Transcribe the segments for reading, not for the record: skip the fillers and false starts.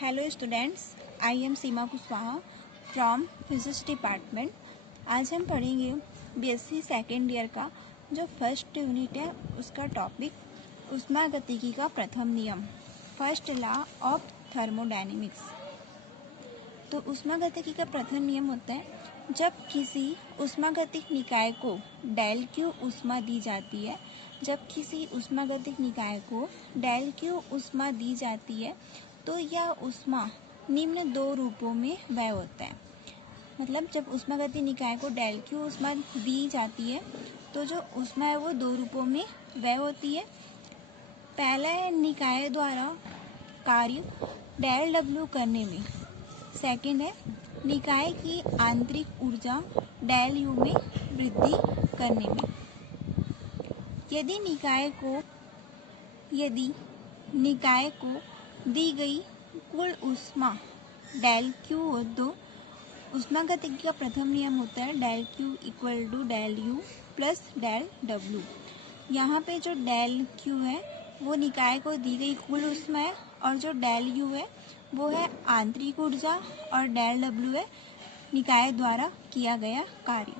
Hello students, I am Seema Kushwaha from physics department. आज हम पढ़ेंगे बीएससी सेकेंड ईयर का जो फर्स्ट यूनिट है उसका टॉपिक ऊष्मागतिकी का प्रथम नियम, फर्स्ट लॉ ऑफ थर्मोडायनेमिक्स। तो ऊष्मागतिकी का प्रथम नियम होता है जब किसी ऊष्मागतिक निकाय को डेल क्यू ऊष्मा दी जाती है, जब किसी ऊष्मागतिक निकाय को डेल क्यू ऊष्मा दी जाती है तो यह ऊष्मा निम्न दो रूपों में व्यय होता है। मतलब जब ऊष्मागतिक निकाय को डेल क्यू ऊष्मा दी जाती है तो जो ऊष्मा है वो दो रूपों में व्यय होती है। पहला है निकाय द्वारा कार्य डेल डब्ल्यू करने में, सेकंड है निकाय की आंतरिक ऊर्जा डेल यू में वृद्धि करने में। यदि निकाय को दी गई कुल ऊष्मा डेल क्यू हो तो ऊष्मागतिकी का प्रथम नियम होता है del Q equal to del U plus del W. यहाँ पे जो डेल क्यू है वो निकाय को दी गई कुल ऊष्मा है और जो डेल यू है वो है आंतरिक ऊर्जा और डेल डब्ल्यू है निकाय द्वारा किया गया कार्य।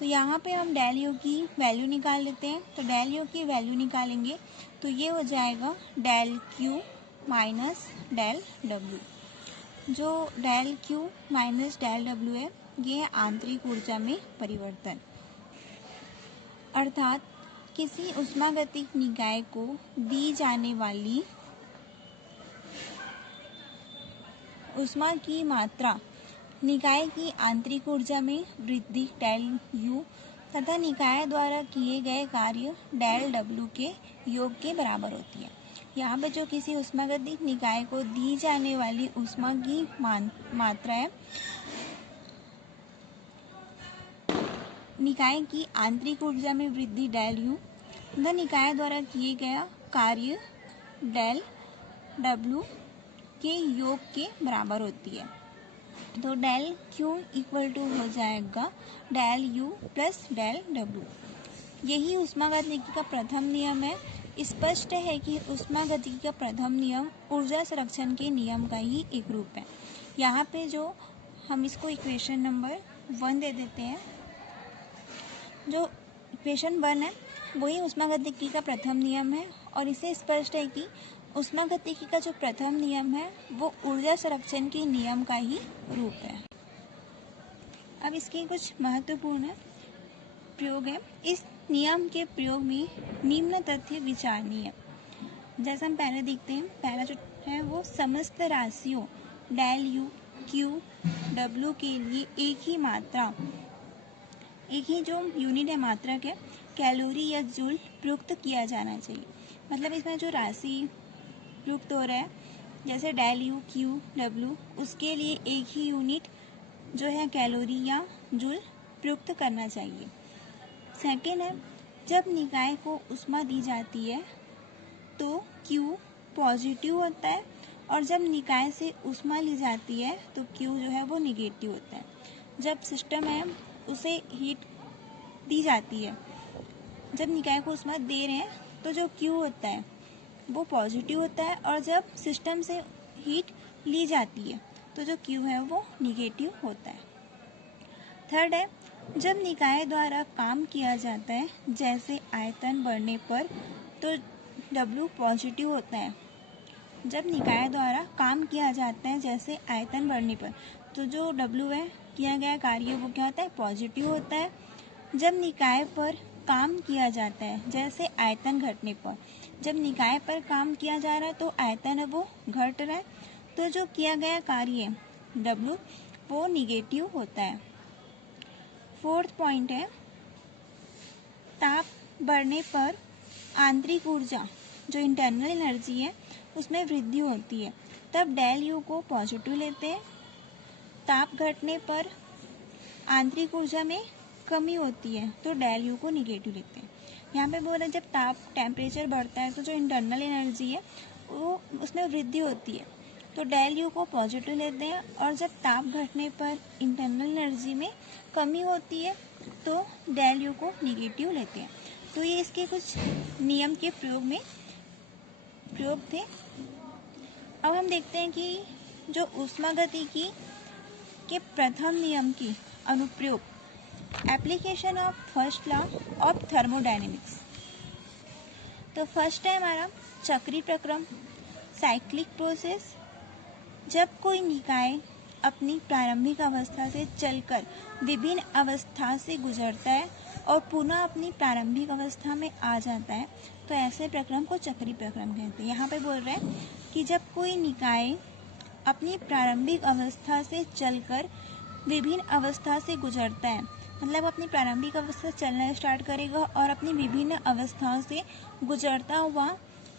तो यहाँ पे हम डेल यू की वैल्यू निकाल लेते हैं। तो डेल यू की वैल्यू निकालेंगे तो ये हो जाएगा del Q minus del W. जो del Q minus del W है ये है आंतरिक ऊर्जा में परिवर्तन। अर्थात किसी ऊष्मागतिक निकाय को दी जाने वाली ऊष्मा की मात्रा निकाय की आंतरिक ऊर्जा में वृद्धि डेल यू तथा निकाय द्वारा किए गए कार्य डेल डब्ल्यू के योग के बराबर होती है। यहाँ पे जो किसी ऊष्मागतिक निकाय को दी जाने वाली ऊष्मा की मात्रा है निकाय की आंतरिक ऊर्जा में वृद्धि डेल यू तथा निकाय द्वारा किए गया कार्य डेल डब्ल्यू के योग के बराबर होती है। तो डेल क्यू इक्वल टू हो जाएगा del U plus del W. यही ऊष्मागतिकी का प्रथम नियम है। स्पष्ट है कि ऊष्मागतिकी का प्रथम नियम ऊर्जा संरक्षण के नियम का ही एक रूप है। यहाँ पे जो हम इसको इक्वेशन नंबर 1 दे देते हैं। जो इक्वेशन 1 है वही ऊष्मागतिकी का प्रथम नियम है और इससे स्पष्ट है कि ऊष्मागतिकी का जो प्रथम नियम है वो ऊर्जा संरक्षण के नियम का ही रूप है। अब इसके कुछ महत्वपूर्ण प्रयोग है। इस नियम के प्रयोग में निम्न तथ्य विचारणीय। जैसा हम पहले देखते हैं, पहला जो है वो समस्त राशियों डेल यू क्यू डब्ल्यू के लिए एक ही जो यूनिट है मात्रक है कैलोरी या जूल प्रयुक्त किया जाना चाहिए। मतलब इसमें जो राशि प्रयुक्त हो रहा है जैसे डेल यू क्यू डब्ल्यू उसके लिए एक ही यूनिट जो है कैलोरी या जूल प्रयुक्त करना चाहिए। सेकेंड है जब निकाय को ऊष्मा दी जाती है तो क्यू पॉजिटिव होता है और जब निकाय से ऊष्मा ली जाती है तो क्यू जो है वो निगेटिव होता है। जब सिस्टम है उसे हीट दी जाती है, जब निकाय को ऊष्मा दे रहे हैं तो जो क्यू होता है वो पॉजिटिव होता है और जब सिस्टम से हीट ली जाती है तो जो क्यू है वो निगेटिव होता है। थर्ड है जब निकाय द्वारा काम किया जाता है जैसे आयतन बढ़ने पर तो डब्ल्यू पॉजिटिव होता है। जब निकाय द्वारा काम किया जाता है जैसे आयतन बढ़ने पर तो जो डब्ल्यू है किया गया कार्य वो क्या होता है पॉजिटिव होता है। जब निकाय पर काम किया जाता है जैसे आयतन घटने पर, जब निकाय पर काम किया जा रहा है तो आयतन है वो घट रहा है तो जो किया गया कार्य W वो निगेटिव होता है। फोर्थ पॉइंट है ताप बढ़ने पर आंतरिक ऊर्जा जो इंटरनल एनर्जी है उसमें वृद्धि होती है, तब डेल यू को पॉजिटिव लेते हैं। ताप घटने पर आंतरिक ऊर्जा में कमी होती है तो डेल यू को निगेटिव लेते हैं। यहाँ पे बोल रहे जब टेम्परेचर बढ़ता है तो जो इंटरनल एनर्जी है वो उसमें वृद्धि होती है तो डेल यू को पॉजिटिव लेते हैं और जब ताप घटने पर इंटरनल एनर्जी में कमी होती है तो डेल यू को निगेटिव लेते हैं। तो ये इसके कुछ नियम के प्रयोग थे। अब हम देखते हैं कि जो ऊष्मागतिकी के प्रथम नियम की अनुप्रयोग, application of first law of thermodynamics. तो फर्स्ट है हमारा चक्रीय प्रक्रम, साइक्लिक प्रोसेस। जब कोई निकाय अपनी प्रारंभिक अवस्था से चलकर विभिन्न अवस्था से गुजरता है और पुनः अपनी प्रारंभिक अवस्था में आ जाता है, तो ऐसे प्रक्रम को चक्रीय प्रक्रम कहते हैं। यहाँ पे बोल रहे हैं कि जब कोई निकाय अपनी प्रारंभिक अवस्था से चलकर विभिन्न अवस्था से गुजरता है, मतलब अपनी प्रारंभिक अवस्था से चलना स्टार्ट करेगा और अपनी विभिन्न अवस्थाओं से गुजरता हुआ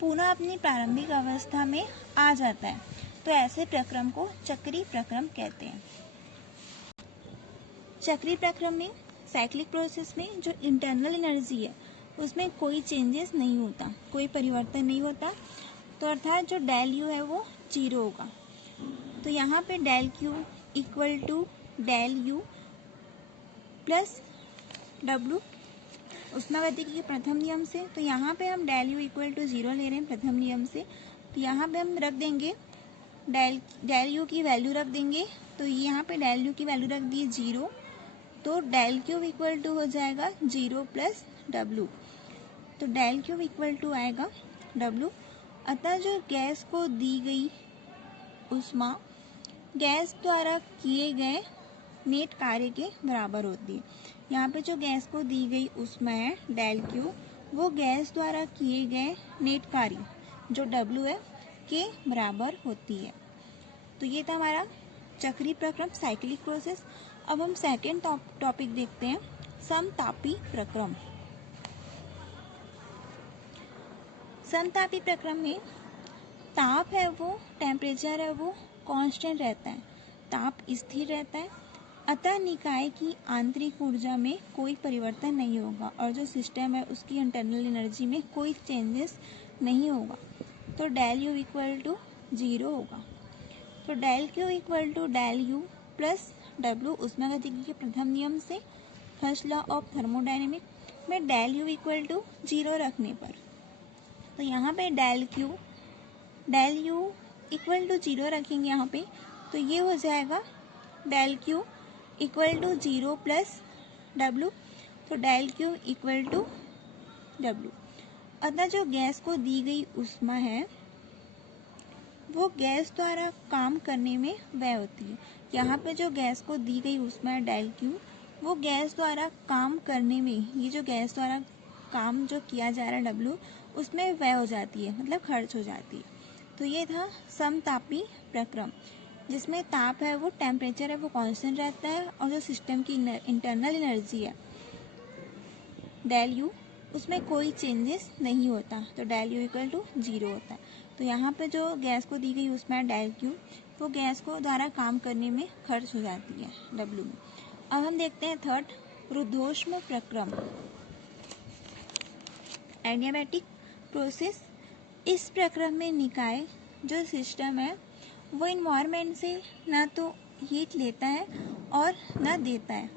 पुनः अपनी प्रारंभिक अवस्था में आ जाता है, तो ऐसे प्रक्रम को चक्रीय प्रक्रम कहते हैं। चक्रीय प्रक्रम में, साइक्लिक प्रोसेस में जो इंटरनल एनर्जी है उसमें कोई चेंजेस नहीं होता, कोई परिवर्तन नहीं होता, तो अर्थात जो डेल यू है वो 0 होगा। तो यहाँ पे del Q equal to del U plus W ऊष्मागतिकी के प्रथम नियम से। तो यहाँ पे हम डेल यू इक्वल टू 0 ले रहे हैं प्रथम नियम से, तो यहाँ पे हम रख देंगे डेल यू की वैल्यू रख देंगे। तो यहाँ पे डेल यू की वैल्यू रख दी 0, तो डेल क्यू इक्वल टू हो जाएगा 0 प्लस डब्लू। तो डेल क्यू इक्वल टू आएगा डब्लू। अतः जो गैस को दी गई ऊष्मा गैस द्वारा किए गए नेट कार्य के बराबर होती है। यहाँ पे जो गैस को दी गई ऊष्मा है डेल क्यू, वो गैस द्वारा किए गए नेट कार्य जो डब्लू है के बराबर होती है। तो ये था हमारा चक्रीय प्रक्रम, साइक्लिक प्रोसेस। अब हम सेकेंड टॉपिक देखते हैं, समतापी प्रक्रम। समतापी प्रक्रम में ताप है वो, टेम्परेचर है वो कांस्टेंट रहता है, ताप स्थिर रहता है, अतः निकाय की आंतरिक ऊर्जा में कोई परिवर्तन नहीं होगा और जो सिस्टम है उसकी इंटरनल एनर्जी में कोई चेंजेस नहीं होगा। तो डेल यू इक्वल टू 0 होगा। तो del Q equal to del U plus W ऊष्मागतिकी के प्रथम नियम से, फर्स्ट लॉ ऑफ थर्मोडायनेमिक में डेल यू इक्वल टू 0 रखने पर, तो यहाँ पे डेल यू इक्वल टू 0 रखेंगे यहाँ पे, तो ये हो जाएगा del Q equal to 0 plus W. तो del Q equal to W. अतः जो गैस को दी गई ऊष्मा है वो गैस द्वारा काम करने में व्यय होती है। यहाँ पे जो गैस को दी गई ऊष्मा है डेल क्यू, वो गैस द्वारा काम करने में, ये जो गैस द्वारा काम जो किया जा रहा है डब्लू, उसमें व्यय हो जाती है, मतलब खर्च हो जाती है। तो ये था समतापी प्रक्रम, जिसमें ताप है वो, टेम्परेचर है वो कांस्टेंट रहता है और जो सिस्टम की इंटरनल एनर्जी है डेल यू, उसमें कोई चेंजेस नहीं होता, तो डेल यू इक्वल टू 0 होता है। तो यहाँ पे जो गैस को दी गई उसमें डेल क्यू, वो गैस को द्वारा काम करने में खर्च हो जाती है डब्लू में। अब हम देखते हैं थर्ड, रुद्धोष्म प्रक्रम, एडियाबैटिक प्रोसेस। इस प्रक्रम में निकाय जो सिस्टम है वो इन्वायरमेंट से ना तो हीट लेता है और ना देता है।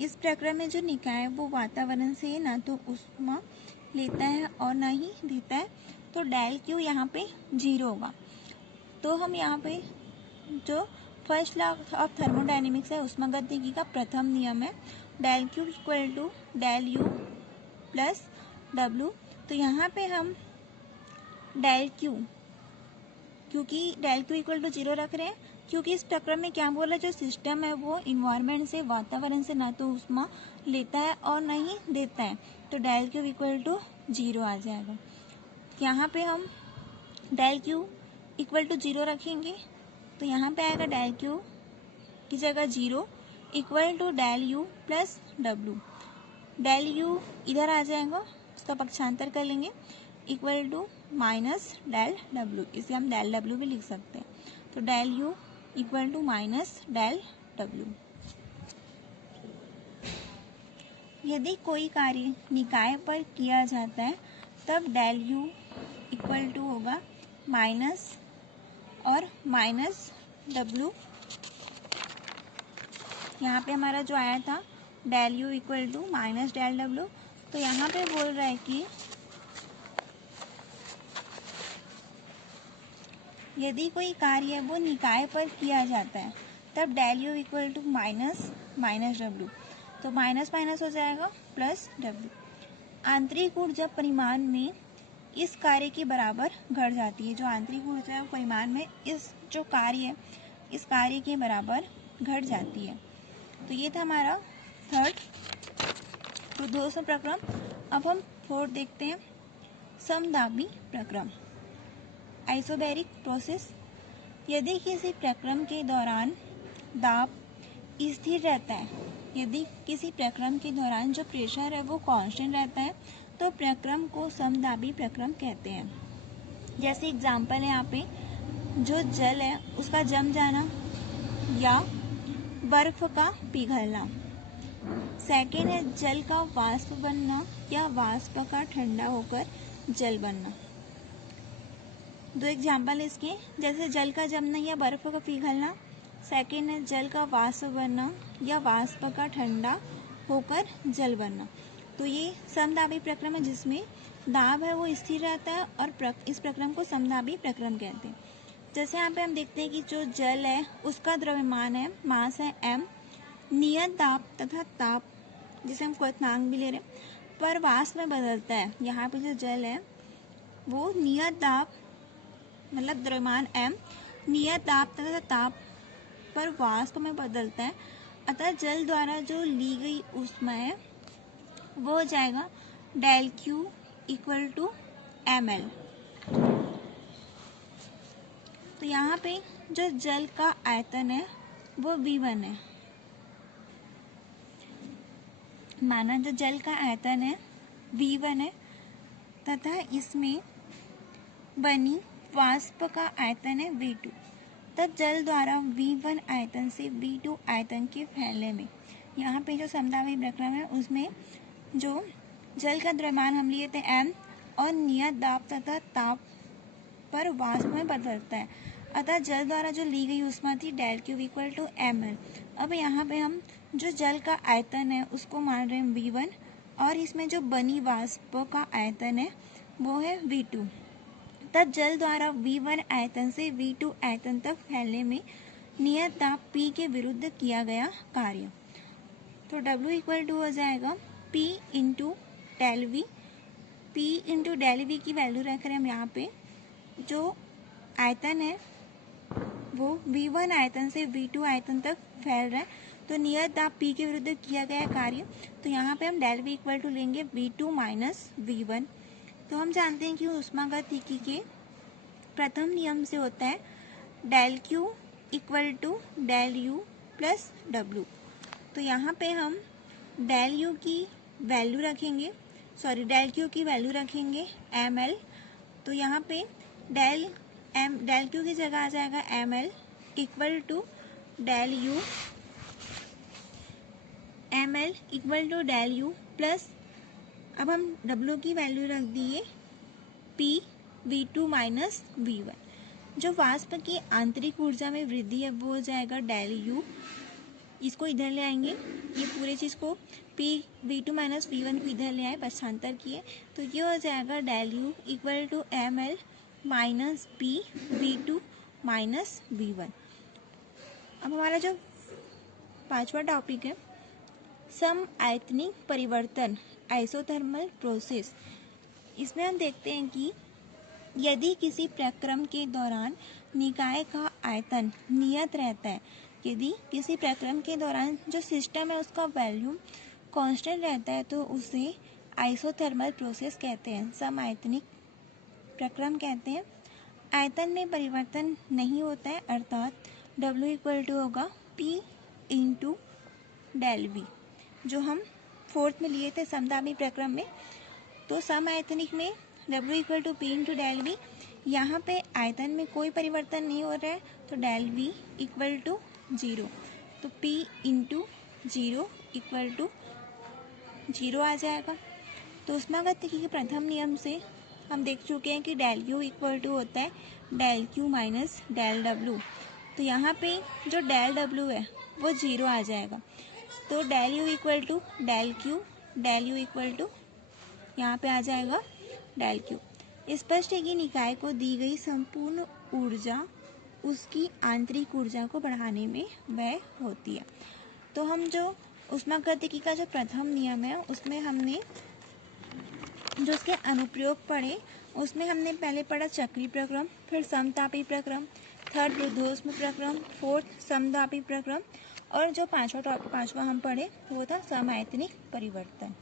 इस प्रक्रम में जो निकाय है वो वातावरण से ना तो ऊष्मा लेता है और ना ही देता है, तो डेल क्यू यहाँ पे 0 होगा। तो हम यहाँ पे जो फर्स्ट लॉ ऑफ थर्मोडायनेमिक्स है, ऊष्मागतिकी का प्रथम नियम है, del Q equal to del U plus W. तो यहाँ पे हम डेल क्यू, क्योंकि डेल क्यू इक्वल टू 0 रख रहे हैं, क्योंकि इस प्रक्रम में क्या बोला, जो सिस्टम है वो इन्वायरमेंट से, वातावरण से ना तो ऊष्मा लेता है और ना ही देता है, तो डेल क्यू इक्वल टू 0 आ जाएगा। यहाँ पे हम डेल क्यू इक्वल टू 0 रखेंगे, तो यहाँ पे आएगा डेल क्यू की जगह 0 equal to del U plus W. Del U इधर आ जाएगा, उसका पक्षांतर कर लेंगे, equal to minus del W, इसे हम डेल डब्लू भी लिख सकते हैं। तो del U equal to minus del W. यदि कोई कार्य निकाय पर किया जाता है तब डेल यू इक्वल टू होगा माइनस और माइनस डब्लू। यहाँ पे हमारा जो आया था del U equal to minus del W, तो यहाँ पे बोल रहा है कि यदि कोई कार्य वो निकाय पर किया जाता है तब del U equal to minus minus W, तो माइनस माइनस हो जाएगा प्लस डब्ल्यू। आंतरिक ऊर्जा परिमाण में इस कार्य के बराबर घट जाती है। जो आंतरिक ऊर्जा है परिमाण में इस जो कार्य है इस कार्य के बराबर घट जाती है। तो ये था हमारा थर्ड रुद्धोष्म प्रक्रम। अब हम फोर्थ देखते हैं, समदाबी प्रक्रम, आइसोबैरिक प्रोसेस। यदि किसी प्रक्रम के दौरान दाब स्थिर रहता है, यदि किसी प्रक्रम के दौरान जो प्रेशर है वो कांस्टेंट रहता है तो प्रक्रम को समदाबी प्रक्रम कहते हैं। जैसे एग्जांपल है यहाँ पे, जो जल है उसका जम जाना या बर्फ का पिघलना। सेकेंड है जल का वाष्प बनना या वाष्प का ठंडा होकर जल बनना। दो एग्जाम्पल इसके, जैसे जल का जमना या बर्फ का पिघलना। सेकेंड है जल का वाष्प बनना या वाष्प का ठंडा होकर जल बनना। तो ये समदाबी प्रक्रम है जिसमें दाब है वो स्थिर रहता है और इस प्रक्रम को समदाबी प्रक्रम कहते हैं। जैसे यहाँ पे हम देखते हैं कि जो जल है उसका द्रव्यमान है, मास है m, नियत दाब तथा ताप जिसे हम क्वथनांक भी ले रहे हैं पर वाष्प में बदलता है। यहाँ पे जो जल है वो नियत दाब मतलब द्रव्यमान m, नियत दाब तथा ताप पर वाष्प में बदलता है, अतः जल द्वारा जो ली गई ऊष्मा है वो हो जाएगा del Q equal to ml। तो यहाँ पे जो जल का आयतन है वो V1 है। माना जो जल का आयतन है V1 है तथा इसमें बनी वाष्प का आयतन है V2, तब जल द्वारा V1 आयतन से V2 आयतन के फैलने में, यहाँ पे जो समदाबी प्रक्रम है उसमें जो जल का द्रव्यमान हम लिए थे m और नियत दाब तथा ताप पर वाष्प में बदलता है, अतः जल द्वारा जो ली गई ऊष्मा थी del Q equal to ml। अब यहाँ पे हम जो जल का आयतन है उसको मान रहे हैं V1 और इसमें जो बनी वाष्प का आयतन है वो है V2, तब जल द्वारा V1 आयतन से V2 आयतन तक फैलने में नियत दाब P के विरुद्ध किया गया कार्य। तो W इक्वल टू हो जाएगा P into del V। P into del V की वैल्यू रख रहे हैं हम यहाँ पे, जो आयतन है वो V1 आयतन से V2 आयतन तक फैल रहा है, तो नियत दाब P के विरुद्ध किया गया कार्य। तो यहाँ पे हम डेल V इक्वल टू लेंगे V2 माइनस V1। तो हम जानते हैं कि ऊष्मागतिकी के प्रथम नियम से होता है del Q equal to del U plus W। तो यहाँ पे हम डेल U की वैल्यू रखेंगे, डेल Q की वैल्यू रखेंगे ml। तो यहाँ पे डेल Q की जगह आ जाएगा ml equal to del U, ml equal to del U plus, अब हम W की वैल्यू रख दिए P V2 माइनस V1। जो वाष्प की आंतरिक ऊर्जा में वृद्धि है वो हो जाएगा डेल U, इसको इधर ले आएंगे, ये पूरे चीज़ को P V2 माइनस V1 को इधर ले आए, पक्षांतर किए, तो ये हो जाएगा del U equal to ml minus P V2 minus V1। अब हमारा जो पांचवा टॉपिक है समआयतनिक परिवर्तन, आइसोथर्मल प्रोसेस। इसमें हम देखते हैं कि यदि किसी प्रक्रम के दौरान निकाय का आयतन नियत रहता है, यदि किसी प्रक्रम के दौरान जो सिस्टम है उसका वॉल्यूम कांस्टेंट रहता है तो उसे आइसोथर्मल प्रोसेस कहते हैं, समआयतनिक प्रक्रम कहते हैं। आयतन में परिवर्तन नहीं होता है, अर्थात W इक्वल टू होगा P इंटू डेल V, जो हम फोर्थ में लिए थे समदाबी प्रक्रम में। तो समआयतनिक में W equal to P into del V, यहाँ पे आयतन में कोई परिवर्तन नहीं हो रहा है तो डेल V इक्वल टू 0, तो P इंटू 0 इक्वल टू 0 आ जाएगा। तो ऊष्मागतिकी के प्रथम नियम से हम देख चुके हैं कि डेल U इक्वल टू होता है del Q minus del W। तो यहाँ पे जो डेल W है वो 0 आ जाएगा, तो del U equal to del Q, del U equal to यहाँ पे आ जाएगा डेल Q। स्पष्ट है कि निकाय को दी गई संपूर्ण ऊर्जा उसकी आंतरिक ऊर्जा को बढ़ाने में व्यय होती है। तो हम जो ऊष्मागतिकी का जो प्रथम नियम है उसमें हमने जो उसके अनुप्रयोग पढ़े, उसमें हमने पहले पढ़ा चक्रीय प्रक्रम, फिर समतापी प्रक्रम, थर्ड रुद्धोष्म प्रक्रम, फोर्थ समतापी प्रक्रम, और जो पांचवा हम पढ़े वो था समायतनिक परिवर्तन।